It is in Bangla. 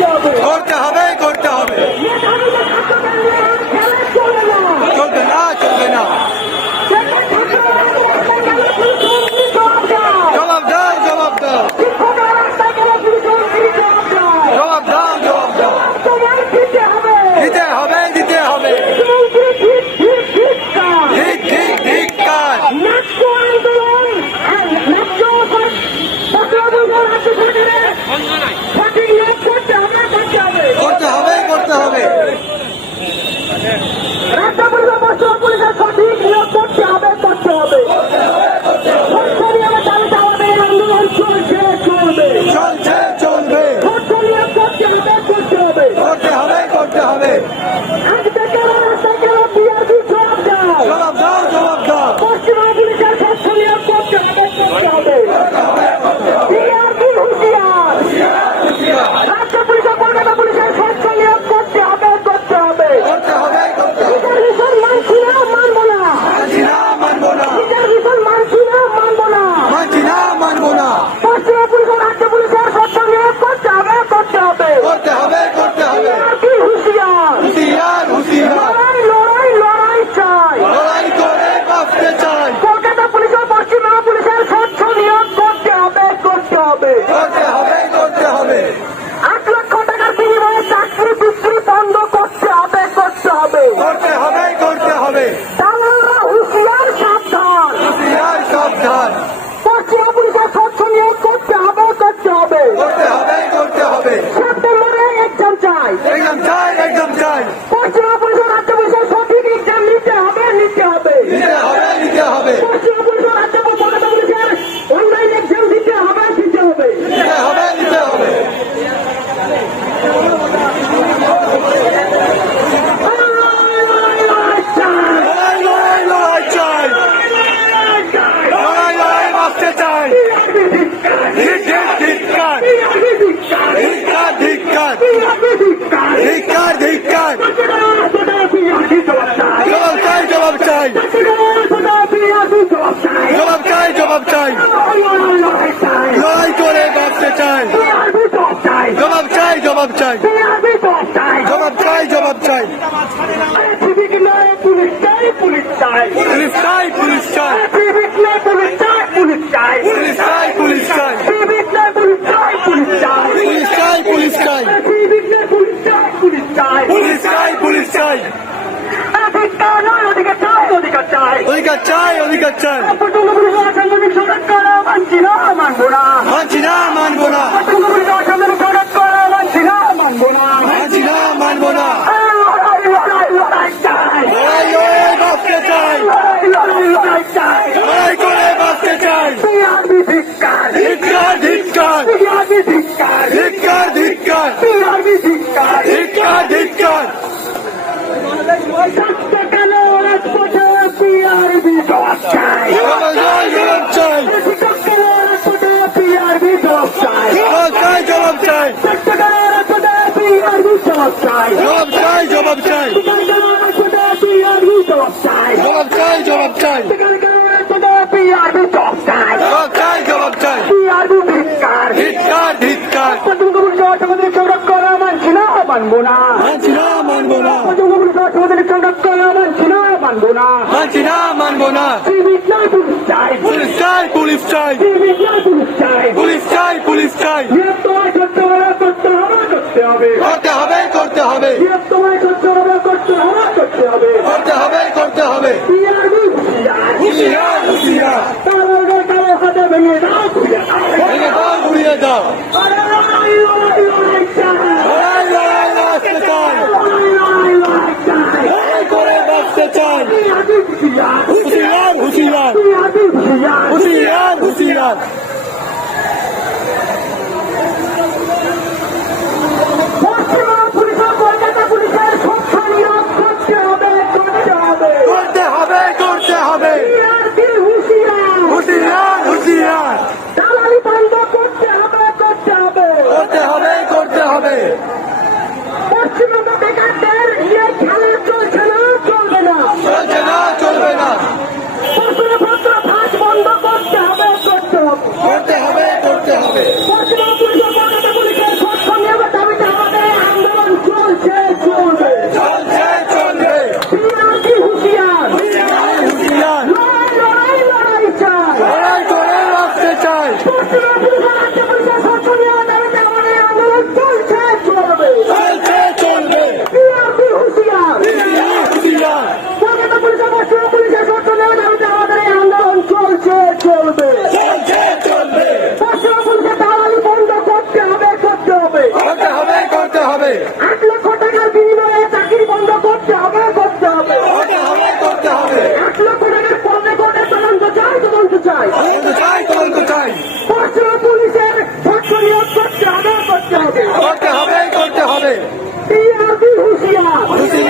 করতে হবে করতে হবে। চলবে না চলবে না। জবাব দাও জবাব দাও জবাব দাও জবাব দাও। দিতে হবে দিতে হবে। ঠিক ঠিক ঠিক কাজ। করতে হবে করতে হবে। সঠিক নিয়োগ করতে হবে করতে হবে। চলছে চলবে। করতে হবে করতে হবে। জবাব দাও জবাব দাও। করতে হবে করতে হবে। মানছি না মানবো না। মানছি না মানবো না। করতে হবে করতে হবে। হুঁশিয়ার হুঁশিয়ার। লড়াই করে বাঁচতে চাই। কলকাতা পুলিশ ও পশ্চিমবঙ্গ পুলিশের স্বচ্ছ নিয়োগ করতে হবে করতে হবে। করতে হবে করতে হবে। 8 লক্ষ টাকার বিনিময়ে চাকরি বিক্রি বন্ধ করতে হবে করতে হবে। করতে হবে করতে হবে। দালালরা হুঁশিয়ার সাবধান। হুঁশিয়ার সাবধান। পশ্চিমবঙ্গ পুলিশের স্বচ্ছ নিয়োগ করতে হবে করতে হবে। করতে হবে করতে হবে। সেপ্টেম্বরে এক্সাম চাই। একদম চাই একদম চাই। পশ্চিমবঙ্গ পুলিশ ও রাজ্য পুলিশের সঠিক এক্সাম নিতে হবে নিতে হবে। দিতে হবে দিতে হবে। পশ্চিমবঙ্গ পুলিশ ও রাজ্য কলকাতা পুলিশের অনলাইন এক্সাম দিতে হবে দিতে হবে। দিতে হবে দিতে হবে। লড়াই লড়াই লড়াই চাই। লড়াই লড়াই বাঁচতে চাই। ধিক্কার ধিক্কার ধিক্কার ধিক্কার ধিক্কার ধিক্কার। জবাব চাই জবাব চাই। জবাব চাই জবাব চাই। লড়াই করে বাঁচতে চাই। জবাব চাই জবাব চাই। জবাব চাই জবাব চাই। পুলিশ চাই পুলিশ চাই পুলিশ চাই পুলিশ চাই। পুলিশ চাই পুলিশ চাই পুলিশ চাই পুলিশ চাই। পুলিশ চাই পুলিশ চাই পুলিশ চাই পুলিশ চাই। পুলিশ চাই পুলিশ চাই পুলিশ চাই। অধিকার নয় অধিকার চাই অধিকার চাই। অধিকার চাই অধিকার চাই। পশ্চিমবঙ্গ পুলিশ অসাংবিধানিক সরকার করা মানছি না মানবো না। মানছি না মানবো না। পশ্চিমবঙ্গ পুলিশ অসাংবিধানিক সরকার করা মানছি না মানবো না। মানছি না মানবো না। লড়াই লড়াই লড়াই চাই। লড়াই লড়াই বাঁচতে চাই। লড়াই লড়াই লড়াই চাই। লড়াই করে বাঁচতে চাই। বিআরবি ধিক্কার ধিক্কার ধিক্কার বিআরবি ধিক্কার ধিক্কার ধিক্কার বিআরবি ধিক্কার। ধিক্কার ধিক্কার। থাকতে কেন রাজপথে বিআরবি জবাব চাই। জবাব চাই জবাব চাই। থাকতে কেন রাজপথে বিআরবি জবাব চাই। জবাব চাই জবাব চাই। থাকতে কেন রাজপথে বিআরবি জবাব চাই। জবাব চাই জবাব চাই। থাকতে কেন রাজপথে বিআরবি জবাব চাই। জবাব চাই জবাব চাই। থাকতে কেন রাজপথে বিআরবি জবাব চাই। জবাব চাই জবাব চাই। বিআরবি ধিক্কার। ধিক্কার ধিক্কার। পশ্চিমবঙ্গ পুলিশ অসাংবিধানিক সরকার করা মানছি না মানবো না। মানছি না মানবো না। পশ্চিমবঙ্গ পুলিশ অসাংবিধানিক সরকার করা মানছি না মানবো না। মানছি না মানবো না। পুলিশ চাই পুলিশ চাই। পুলিশ চাই পুলিশ চাই। পুলিশ চাই পুলিশ চাই। পুলিশ চাই পুলিশ চাই। তোমায় করতে হবে করতে হবে করতে হবে। করতে হবে করতে হবে। তোমায় করতে হবে করতে হবে করতে হবে। করতে হবে করতে হবে। বিআরবি হুঁশিয়ার। হুঁশিয়ার হুঁশিয়ার। কারো কারো হাতে ভেঙে দাও ঘুরে দাও। ভেঙে দাও ঘুরিয়ে দাও। লড়াই লড়াই লড়াই চাই। লড়াই লড়াই বাঁচতে চাই। লড়াই লড়াই লড়াই চাই। লড়াই করে বাঁচতে চাই। বিআরবি হুঁশিয়ার। হুঁশিয়ার হুঁশিয়ার। বিআরবি হুঁশিয়ার। হুঁশিয়ার হুঁশিয়ার। পশ্চিমবঙ্গ পুলিশ ও কলকাতা পুলিশের স্বচ্ছ নিয়োগ করতে হবে করতে হবে। করতে হবে করতে হবে। বিআরবি হুঁশিয়ার। হুঁশিয়ার হুঁশিয়ার। দালালি বন্ধ করতে হবে করতে হবে। করতে হবে করতে হবে। পশ্চিমবঙ্গ বেকারদের এই খেলা চলছে না চলবে না। চলছে না চলবে না। প্রশ্নপত্র ফাঁস বন্ধ করতে হবে করতে হবে। খুশি